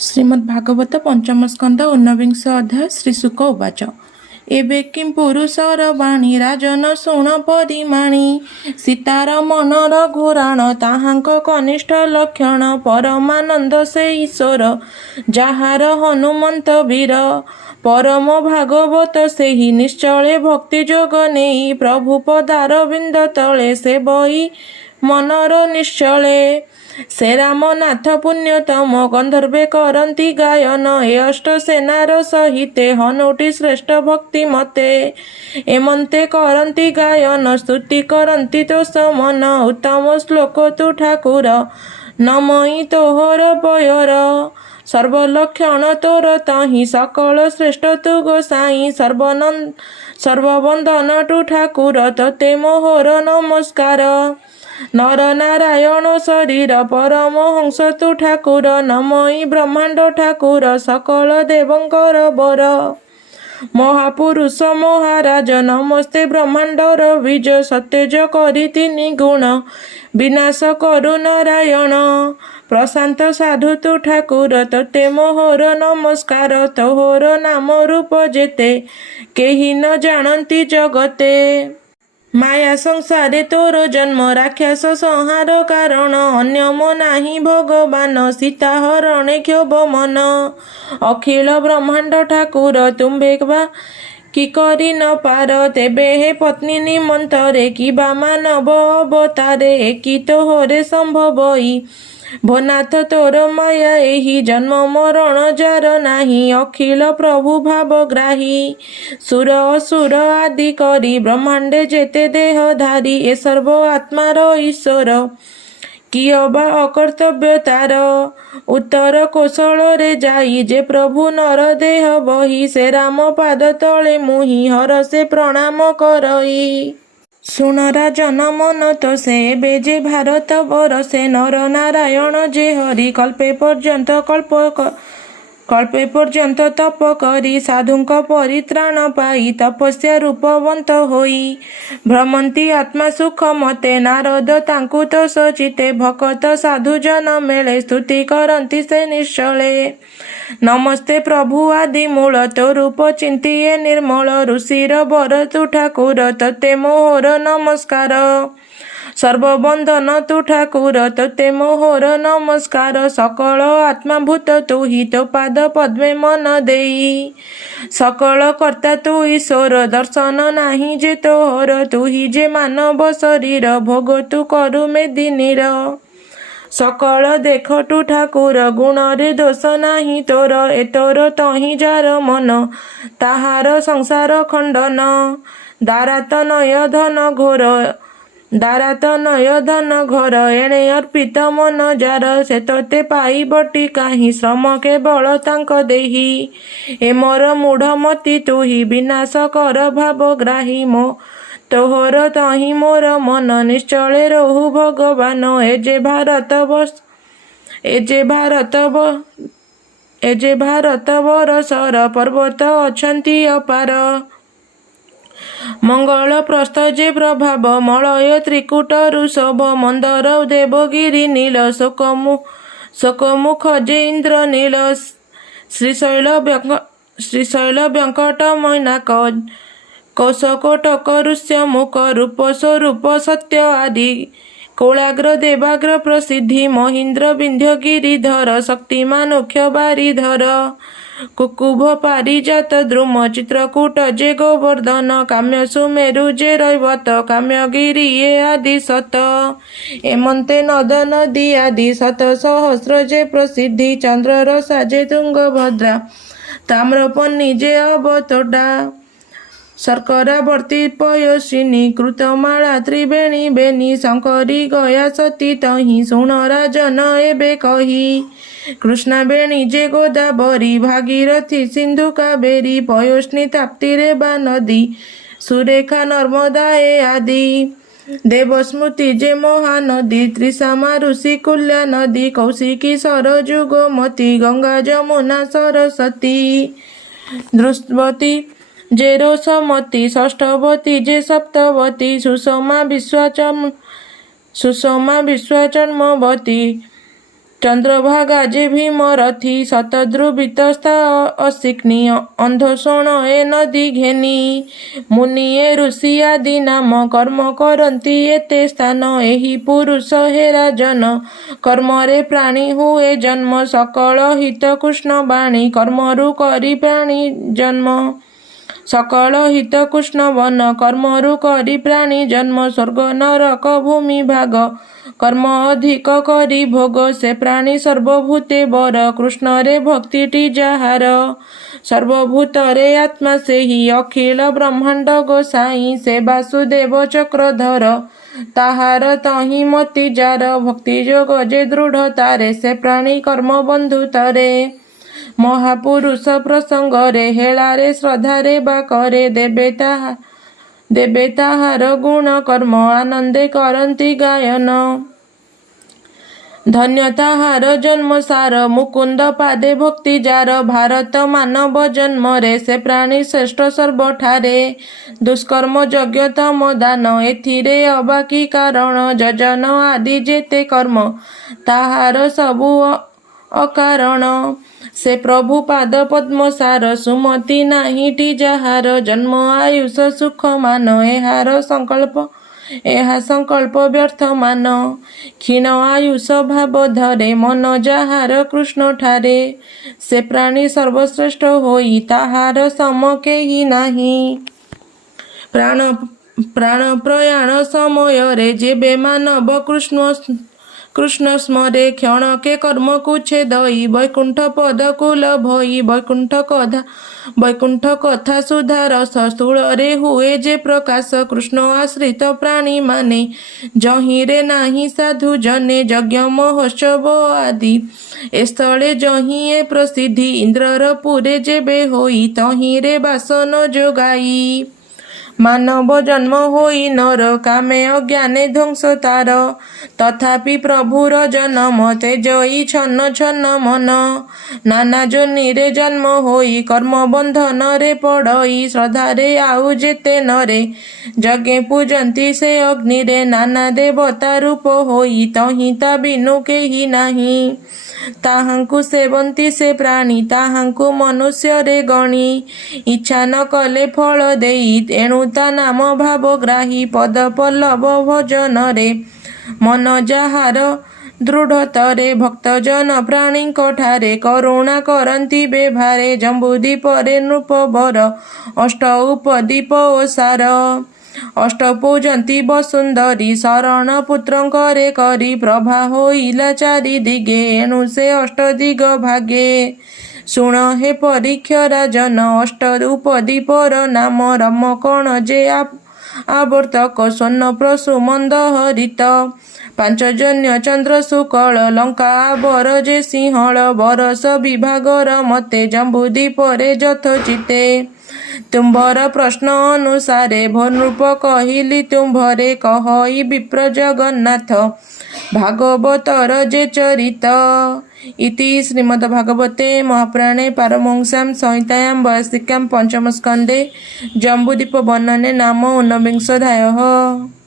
ଶ୍ରୀମଦ୍ଭାଗବତ ପଞ୍ଚମ ସ୍କନ୍ଧ ଊନବିଂଶ ଅଧ୍ୟାୟ ଶ୍ରୀଶୁକ ଉବାଚ। ଏବେ କିଂ ପୁରୁଷର ବାଣୀ ରାଜନ ଶୁଣ ପରିମାଣୀ ସୀତାର ମନର ଘୁରାଣ ତାହାଙ୍କ କନିଷ୍ଠ ଲକ୍ଷଣ ପରମାନନ୍ଦ ସେ ଈଶ୍ୱର ଯାହାର ହନୁମନ୍ତ ବୀର ପରମ ଭାଗବତ ସେହି ନିଶ୍ଚଳେ ଭକ୍ତି ଯୋଗ ନେଇ ପ୍ରଭୁ ପଦାରବିନ୍ଦ ତଳେ ସେ ବହି ମନର ନିଶ୍ଚଳେ ସେ ରାମନାଥ ପୁଣ୍ୟତମ ଗନ୍ଧର୍ବେ କରନ୍ତି ଗାୟନ ଏ ଅଷ୍ଟ ସେନାର ସହିତେ ହନୁଟି ଶ୍ରେଷ୍ଠ ଭକ୍ତି ମତେ ଏମନ୍ତେ କରନ୍ତି ଗାୟନ ସ୍ତୁତି କରନ୍ତି ତୋ ସମନ ଉତ୍ତମ ଶ୍ଲୋକ ତୁ ଠାକୁର ନମଇ ତୋହର ବୟର ସର୍ବଲକ୍ଷଣ ତୋର ତହିଁ ସକଳ ଶ୍ରେଷ୍ଠ ତୁ ଗୋସାଇଁ ସର୍ବବନ୍ଦନ ଟୁ ଠାକୁର ତୋତେ ମୋହର ନମସ୍କାର ନର ନାରାୟଣ ଶରୀର ପରମହଂସ ତୁ ଠାକୁର ନମଇ ବ୍ରହ୍ମାଣ୍ଡ ଠାକୁର ସକଳ ଦେବଙ୍କର ବର ମହାପୁରୁଷ ମହାରାଜ ନମସ୍ତେ ବ୍ରହ୍ମାଣ୍ଡର ବୀଜ ସତେଜ କରି ତିନି ଗୁଣ ବିନାଶ କରୁ ନାରାୟଣ ପ୍ରଶାନ୍ତ ସାଧୁ ତୁ ଠାକୁର ତୋତେ ମୋହର ନମସ୍କାର ତୋହର ନାମ ରୂପ ଯେତେ କେହି ନ ଜାଣନ୍ତି ଜଗତେ ମାୟା ସଂସାରେ ତୋର ଜନ୍ମ ରାକ୍ଷସ ସଂହାର କାରଣ ଅନ୍ୟମ ନାହିଁ ଭଗବାନ ସୀତା ହରଣେ କ୍ଷୋଭ ମନ ଅଖିଳ ବ୍ରହ୍ମାଣ୍ଡ ଠାକୁର ତୁମ୍ଭେ ବା କି କରି ନ ପାର ତେବେ ହେ ପତ୍ନୀ ନିମନ୍ତରେ କିବା ମାନବ ଅବତାରେ ଏକି ତୋହରେ ସମ୍ଭବଇ ଭୋନାଥ ତୋର ମାୟା ଏହି ଜନ୍ମ ମରଣ ଯାର ନାହିଁ ଅଖିଳ ପ୍ରଭୁ ଭାବଗ୍ରାହୀ ସୁର ଅସୁର ଆଦି କରି ବ୍ରହ୍ମାଣ୍ଡେ ଯେତେ ଦେହଧାରୀ ଏ ସର୍ବ ଆତ୍ମାର ଈଶ୍ୱର କିୟ ବା ଅକର୍ତ୍ତବ୍ୟ ତାର ଉତ୍ତର କୌଶଳରେ ଯାଇ ଯେ ପ୍ରଭୁ ନର ଦେହ ବହି ସେ ରାମ ପାଦ ତଳେ ମୁହିଁ ହରସେ ପ୍ରଣାମ କରଇ ଶୁଣ ରାଜନ ମନ ତ ସେ ଏବେ ଯେ ଭାରତ ବରସେ ନର ନାରାୟଣ ଯେ ହରି କଳ୍ପେ ପର୍ଯ୍ୟନ୍ତ ତପ କରି ସାଧୁଙ୍କ ପରିତ୍ରାଣ ପାଇ ତପସ୍ୟା ରୂପବନ୍ତ ହୋଇ ଭ୍ରମନ୍ତି ଆତ୍ମା ସୁଖ ମତେ ନାରଦ ତାଙ୍କୁ ତ ସଚିତେ ଭକତ ସାଧୁଜନ ମେଳେ ସ୍ତୁତି କରନ୍ତି ସେ ନିଶ୍ଚଳେ ନମସ୍ତେ ପ୍ରଭୁ ଆଦି ମୂଳ ତୋ ରୂପ ଚିନ୍ତିଏ ନିର୍ମଳ ଋଷିର ବର ତୁ ଠାକୁର ତୋତେ ମୋହର ନମସ୍କାର ସର୍ବବନ୍ଦନ ତୁ ଠାକୁର ତୋତେ ମୋହର ନମସ୍କାର ସକଳ ଆତ୍ମାଭୂତ ତୁ ହି ତୋ ପାଦ ପଦ୍ମେ ମନ ଦେଇ ସକଳ କର୍ତ୍ତା ତୁ ଈଶ୍ୱର ଦର୍ଶନ ନାହିଁ ଯେ ତୋହର ତୁ ହି ଯେ ମାନବ ଶରୀର ଭୋଗ ତୁ କରୁ ମେଦିନୀର ସକଳ ଦେଖ ଟୁ ଠାକୁର ଗୁଣରେ ଦୋଷ ନାହିଁ ତୋର ଏ ତୋର ତହିଁ ଯାର ମନ ତାହାର ସଂସାର ଖଣ୍ଡନ ଦାରାତ ନୟ ଧନ ଘୋର ଏଣେ ଅର୍ପିତ ମନ ଯାର ସେ ତୋତେ ପାଇବଟି କାହିଁ ଶ୍ରମ କେବଳ ତାଙ୍କ ଦେହି ଏ ମୋର ମୂଢ଼ ମତି ତୁହି ବିନାଶ କର ଭାବଗ୍ରାହୀ ମୋ ତୋହର ତହିଁ ମୋର ମନ ନିଶ୍ଚଳେ ରହୁ ଭଗବାନ ଏ ଯେ ଭାରତ ବରସର ପର୍ବତ ଅଛନ୍ତି ଅପାର ମଙ୍ଗଳ ପ୍ରସ୍ଥ ଯେ ପ୍ରଭାବ ମଳୟ ତ୍ରିକୁଟ ଋଷଭ ମନ୍ଦର ଦେବଗିରି ନୀଳ ଶୋକମୁଖ ଯେ ଇନ୍ଦ୍ର ନୀଳ ଶ୍ରୀଶୈଳ ବ୍ୟଙ୍କଟ ମୈନାକ କୌଶକୋଟକ ଋଷ୍ୟ ମୁକ ରୂପ ସ୍ୱରୂପ ସତ୍ୟ ଆଦି କୌଳାଗ୍ର ଦେବାଗ୍ର ପ୍ରସିଦ୍ଧି ମହୀନ୍ଦ୍ର ବିନ୍ଧ୍ୟଗିରିଧର ଶକ୍ତିମାନ ଅକ୍ଷ ବାରିଧର କୁକୁଭ ପାରିଜାତ ଦ୍ରୁମ ଚିତ୍ରକୂଟ ଯେ ଗୋବର୍ଦ୍ଧନ କାମ୍ୟ ସୁମେରୁ ଯେ ରୈବତ କାମ୍ୟଗିରି ଏ ଆଦି ସତ ଏମନ୍ତେ ନଦ ନଦୀ ଆଦି ଶତ ସହସ୍ର ଯେ ପ୍ରସିଦ୍ଧି ଚନ୍ଦ୍ରର ସାଜେ ତୁଙ୍ଗଭଦ୍ରା ତାମ୍ରପର୍ଣ୍ଣି ଯେ ଅବତୋଟା ଶର୍କରାବର୍ତ୍ତୀ ପୟସିନୀ କୃତମାଳା ତ୍ରିବେଣୀ ବେଣୀ ଶଙ୍କରୀ ଗୟା ସତୀ ତହିଁ ଶୁଣ ରାଜନ ଏବେ କହି କୃଷ୍ଣାବେଣୀ ଯେ ଗୋଦାବରୀ ଭାଗୀରଥୀ ସିନ୍ଧୁ କାବେରୀ ପୟୋଷ୍ଣୀ ତାପ୍ତିରେ ବା ନଦୀ ସୁରେଖା ନର୍ମଦା ଏ ଆଦି ଦେବସ୍ମୃତି ଯେ ମହାନଦୀ ତ୍ରିଶାମା ଋଷିକୁଲ୍ୟା ନଦୀ କୌଶିକୀ ସରଜୁ ଗୋମତୀ ଗଙ୍ଗା ଯମୁନା ସରସ୍ୱତୀ ଦୃଷ୍ଟିବତୀ ଯେ ରୋଷମତୀ ଷଷ୍ଠବତୀ ଯେ ସପ୍ତବତୀ ସୁଷମା ବିଶ୍ୱାଚର୍ମବତୀ ଚନ୍ଦ୍ରଭାଗା ଯେ ଭୀମ ରଥି ଶତଦ୍ରୁବିତସ୍ଥା ଅଶିକ୍ନି ଅନ୍ଧ ଶୁଣ ଏ ନଦୀ ଘେନି ମୁନିଏ ଋଷି ଆଦି ନାମ କର୍ମ କରନ୍ତି ଏତେ ସ୍ଥାନ ଏହି ପୁରୁଷ ହେ ରାଜନ କର୍ମରେ ପ୍ରାଣୀ ହୁଏ ଜନ୍ମ ସକଳ ହିତ କୃଷ୍ଣ ବାଣୀ କର୍ମରୁ କରି ପ୍ରାଣୀ ଜନ୍ମ ସକଳ ହିତ କୃଷ୍ଣ ବନ କର୍ମରୁ କରି ପ୍ରାଣୀ ଜନ୍ମ ସ୍ୱର୍ଗ ନରକ ଭୂମି ଭାଗ କର୍ମ ଅଧିକ କରି ଭୋଗ ସେ ପ୍ରାଣୀ ସର୍ବଭୂତେ ବର କୃଷ୍ଣରେ ଭକ୍ତିଟି ଯାହାର ସର୍ବଭୂତରେ ଆତ୍ମା ସେହି ଅଖିଳ ବ୍ରହ୍ମାଣ୍ଡ ଗୋସାଇଁ ସେ ବାସୁଦେବ ଚକ୍ରଧର ତାହାର ତହିଁ ମତି ଯାର ଭକ୍ତି ଯୋଗ ଯେ ଦୃଢ଼ ତାରେ ସେ ପ୍ରାଣୀ କର୍ମ ବନ୍ଧୁ ତରେ ମହାପୁରୁଷ ପ୍ରସଙ୍ଗରେ ହେଳାରେ ଶ୍ରଦ୍ଧାରେ ବା କରେ ଦେବେ ତାହାର ଗୁଣ କର୍ମ ଆନନ୍ଦେ କରନ୍ତି ଗାୟନ ଧନ୍ୟ ତାହାର ଜନ୍ମ ସାର ମୁକୁନ୍ଦ ପାଦେ ଭକ୍ତି ଯାର ଭାରତ ମାନବ ଜନ୍ମରେ ସେ ପ୍ରାଣୀ ଶ୍ରେଷ୍ଠ ସର୍ବଠାରେ ଦୁଷ୍କର୍ମ ଯଜ୍ଞ ତମ ଦାନ ଏଥିରେ ଅବାକି କାରଣ ଯଜନ ଆଦି ଯେତେ କର୍ମ ତାହାର ସବୁ ଅକାରଣ ସେ ପ୍ରଭୁ ପାଦ ପଦ୍ମ ସାର ସୁମତି ନାହିଁଟି ଯାହାର ଜନ୍ମ ଆୟୁଷ ସୁଖ ମାନ ଏହା ସଂକଳ୍ପ ବ୍ୟର୍ଥ ମାନ କ୍ଷୀଣ ଆୟୁଷ ଭାବ ଧରେ ମନ ଯାହାର କୃଷ୍ଣ ଠାରେ ସେ ପ୍ରାଣୀ ସର୍ବଶ୍ରେଷ୍ଠ ହୋଇ ତାହାର ସମ କେହି ନାହିଁ ପ୍ରାଣ ପ୍ରୟାଣ ସମୟରେ ଯେବେ ମାନବ କୃଷ୍ଣ ସ୍ମରେ କ୍ଷଣକେ କର୍ମକୁ ଛେଦଇ ବୈକୁଣ୍ଠ ପଦକୁ ଲଭଇ ବୈକୁଣ୍ଠ କଥା ସୁଧା ରସ ସ୍ଥୂଳରେ ହୁଏ ଯେ ପ୍ରକାଶ କୃଷ୍ଣ ଆଶ୍ରିତ ପ୍ରାଣୀ ମାନେ ଯହିଁରେ ନାହିଁ ସାଧୁ ଜନେ ଯଜ୍ଞ ମହୋତ୍ସବ ଆଦି ଏ ସ୍ଥଳେ ଯହିଁ ଏ ପ୍ରସିଦ୍ଧି ଇନ୍ଦ୍ରର ପୁରେ ଯେବେ ହୋଇ ତହିଁରେ ବାସନ ଯୋଗାଇ ମାନବ ଜନ୍ମ ହୋଇ ନର କାମେ ଅଜ୍ଞାନେ ଧ୍ୱଂସ ତାର ତଥାପି ପ୍ରଭୁର ଜନମ ତେଜଇ ଛନ୍ନ ଛନ୍ନ ମନ ନାନା ଯୋନିରେ ଜନ୍ମ ହୋଇ କର୍ମ ବନ୍ଧନରେ ପଡ଼ଇ ଶ୍ରଦ୍ଧାରେ ଆଉ ଯେତେ ନରେ ଯଜ୍ଞେ ପୂଜନ୍ତି ସେ ଅଗ୍ନିରେ ନାନା ଦେବତା ରୂପ ହୋଇ ତହିଁ ତା ବିନୁ କେହି ନାହିଁ ତାହାଙ୍କୁ ସେବନ୍ତି ସେ ପ୍ରାଣୀ ତାହାଙ୍କୁ ମନୁଷ୍ୟରେ ଗଣି ଇଚ୍ଛା ନ କଲେ ଫଳ ଦେଇ ଏଣୁ ତା ନାମ ଭାବ ଗ୍ରାହୀ ପଦ ପଲ୍ଲବ ଭଜନରେ ମନ ଯାହାର ଦୃଢ଼ତରେ ଭକ୍ତଜନ ପ୍ରାଣୀଙ୍କ ଠାରେ କରୁଣା କରନ୍ତି ବେଭାରେ ଜମ୍ବୁଦୀପରେ ନୃପବର ଅଷ୍ଟ ଉପଦୀପ ଓସାର ଅଷ୍ଟ ପୂଜନ୍ତି ବସୁନ୍ଦରୀ ଶରଣ ପୁତ୍ରଙ୍କରେ କରି ପ୍ରଭା ହୋଇଲା ଚାରି ଦିଗେ ଏଣୁ ସେ ଅଷ୍ଟ ଦିଗ ଭାଗେ ଶୁଣ ହେ ପରୀକ୍ଷ ରାଜନ ଅଷ୍ଟ ଉପଦୀପର ନାମ ରମ କଣ ଯେ ଆବର୍ତ୍ତକ ସ୍ୱର୍ଣ୍ଣ ପ୍ରସୁ ମନ୍ଦ ହରିତ ପାଞ୍ଚଜନ୍ୟ ଚନ୍ଦ୍ର ଶୁକଳ ଲଙ୍କା ବର ଯେ ସିଂହଳ ବରଷ ବିଭାଗର ମତେ ଜମ୍ବୁଦୀପରେ ଯଥୋଚିତେ ତୁମ୍ଭର ପ୍ରଶ୍ନ ଅନୁସାରେ ଭନୃପ କହିଲି ତୁମ୍ଭରେ କହଇ ବିପ୍ର ଜଗନ୍ନାଥ ଭାଗବତର ଯେ ଚରିତ ଇତି ଶ୍ରୀମଦ୍ଭାଗବତେ ମହାପୁରାଣେ ପାରମହଂସ୍ୟାଂ ସଂହିତାୟାଂ ବୈୟାସିକ୍ୟାଂ ପଞ୍ଚମ ସ୍କନ୍ଧେ ଜମ୍ବୁଦୀପ ବର୍ଣ୍ଣନେ ନାମ ଊନବିଂଶୋऽଧ୍ୟାୟः।